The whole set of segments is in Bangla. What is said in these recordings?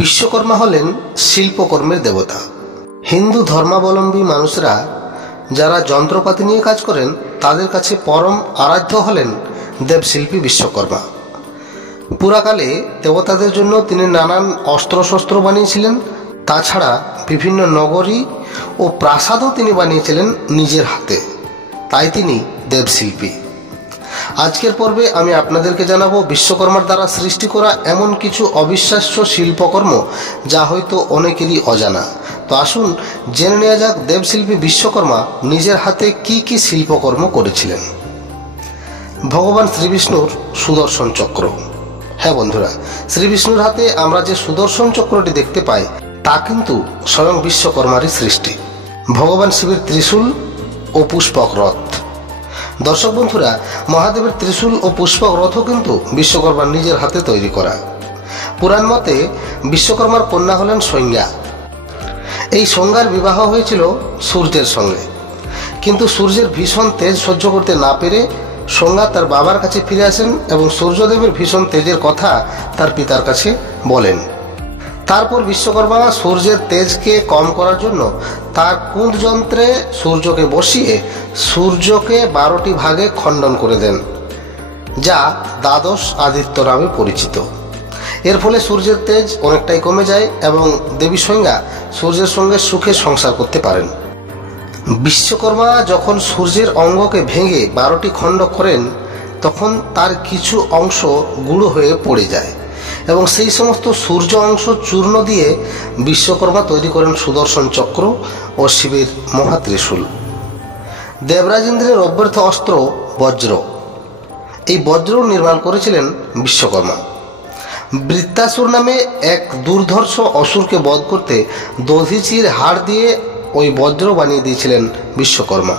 বিশ্বকর্মা হলেন শিল্পকর্মের দেবতা। হিন্দু ধর্মাবলম্বী মানুষরা যারা যন্ত্রপাতি নিয়ে কাজ করেন তাদের কাছে পরম আরাধ্য হলেন দেবশিল্পী বিশ্বকর্মা। পুরাকালে দেবতাদের জন্য তিনি নানান অস্ত্রশস্ত্র বানিয়েছিলেন। তাছাড়া বিভিন্ন নগরী ও প্রাসাদও তিনি বানিয়েছিলেন নিজের হাতে, তাই তিনি দেবশিল্পী। আজকের পর্বে আমি আপনাদেরকে জানাবো বিশ্বকর্মার দ্বারা সৃষ্টি করা এমন কিছু অবিশ্বাস্য শিল্পকর্ম যা হয়তো অনেকেরই অজানা। তো আসুন জেনে নেওয়া যাক দেবশিল্পী বিশ্বকর্মা নিজের হাতে কি কি শিল্পকর্ম করেছিলেন। ভগবান শ্রীবিষ্ণুর সুদর্শন চক্র। হ্যাঁ বন্ধুরা, শ্রীবিষ্ণুর হাতে আমরা যে সুদর্শন চক্রটি দেখতে পাই তা কিন্তু স্বয়ং বিশ্বকর্মারই সৃষ্টি। ভগবান শিবের ত্রিশূল ও পুষ্পক রথ। দর্শক বন্ধুরা, মহাদেবের ত্রিশূল ও পুষ্পক রথও কিন্তু বিশ্বকর্মার নিজের হাতে তৈরি করা। পুরাণ মতে বিশ্বকর্মার কন্যা হলেন সংজ্ঞা। এই সংজ্ঞার বিবাহ হয়েছিল সূর্যের সঙ্গে, কিন্তু সূর্যের ভীষণ তেজ সহ্য করতে না পেরে সংজ্ঞা তার বাবার কাছে ফিরে আসেন এবং সূর্যদেবের ভীষণ তেজের কথা তার পিতার কাছে বলেন। তারপর বিশ্বকর্মা সূর্যের তেজকে কম করার জন্য তার কুণ্ড যন্ত্রে সূর্যকে বসিয়ে সূর্যকে 12টি ভাগে খণ্ডন করে দেন, যা দ্বাদশ আদিত্য নামে পরিচিত। এর ফলে সূর্যের তেজ অনেকটাই কমে যায় এবং দেবী সংজ্ঞা সূর্যের সঙ্গে সুখে সংসার করতে পারেন। বিশ্বকর্মা যখন সূর্যের অঙ্গকে ভেঙে 12টি খণ্ড করেন তখন তার কিছু অংশ গুঁড়ো হয়ে পড়ে যায় এবং সেই সমস্ত সূর্য অংশ চূর্ণ দিয়ে বিশ্বকর্মা তৈরি করেন সুদর্শন চক্র ও শিবের মহাত্রিশূল। দেবরাজ ইন্দ্রের অব্যর্থ অস্ত্র বজ্র। এই বজ্র নির্মাণ করেছিলেন বিশ্বকর্মা। বৃত্তাসুর নামে এক দুর্ধর্ষ অসুরকে বধ করতে দধিচির হাড় দিয়ে ওই বজ্র বানিয়ে দিয়েছিলেন বিশ্বকর্মা।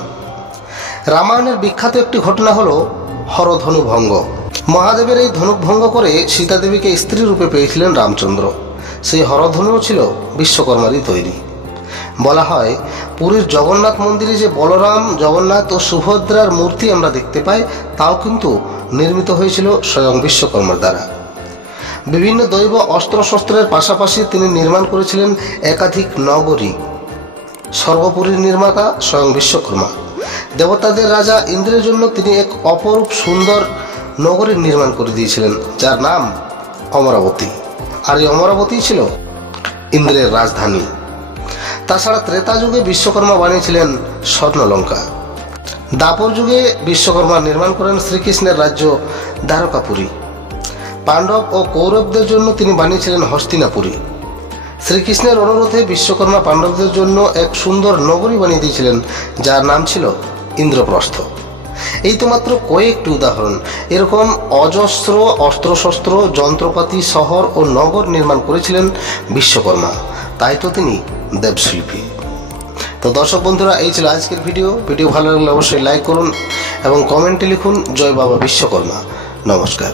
রামায়ণের বিখ্যাত একটি ঘটনা হলো হরধনু ভঙ্গ। মহাদেবের এই ধনুক ভঙ্গ করে সীতাদেবীকে স্ত্রী রূপে পেয়েছিলেন রামচন্দ্র। সেই হরধনুও ছিল বিশ্বকর্মারই তৈরি। বলা হয় পুরীর জগন্নাথ মন্দিরে যে বলরাম, জগন্নাথ ও সুভদ্রার মূর্তি আমরা দেখতে পাই তাও কিন্তু নির্মিত হয়েছিল স্বয়ং বিশ্বকর্মার দ্বারা। বিভিন্ন দৈব অস্ত্রশস্ত্রের পাশাপাশি তিনি নির্মাণ করেছিলেন একাধিক নগরী। সর্বপুরীর নির্মাতা স্বয়ং বিশ্বকর্মা। দেবতাদের রাজা ইন্দ্রের জন্য তিনি এক অপরূপ সুন্দর নগরীর নির্মাণ করে দিয়েছিলেন যার নাম অমরাবতী। আর এই অমরাবতী ছিল ইন্দ্রের রাজধানী। তাছাড়া ত্রেতা যুগে বিশ্বকর্মা বানিয়েছিলেন স্বর্ণলঙ্কা। দাপর যুগে বিশ্বকর্মা নির্মাণ করেন শ্রীকৃষ্ণের রাজ্য দ্বারকাপুরী। পাণ্ডব ও কৌরবদের জন্য তিনি বানিয়েছিলেন হস্তিনাপুরী। শ্রীকৃষ্ণের অনুরোধে বিশ্বকর্মা পাণ্ডবদের জন্য এক সুন্দর নগরী বানিয়ে দিয়েছিলেন যার নাম ছিল ইন্দ্রপ্রস্থ। এই তো মাত্র কয়েকটি উদাহরণ। এরকম অজস্র অস্ত্রশস্ত্র, যন্ত্রপাতি, শহর ও নগর নির্মাণ করেছিলেন বিশ্বকর্মা, তাই তো তিনি দেবশিল্পী। তো দর্শক বন্ধুরা, এই ছিল আজকের ভিডিও ভালো লাগলে অবশ্যই লাইক করুন এবং কমেন্টে লিখুন জয় বাবা বিশ্বকর্মা। নমস্কার।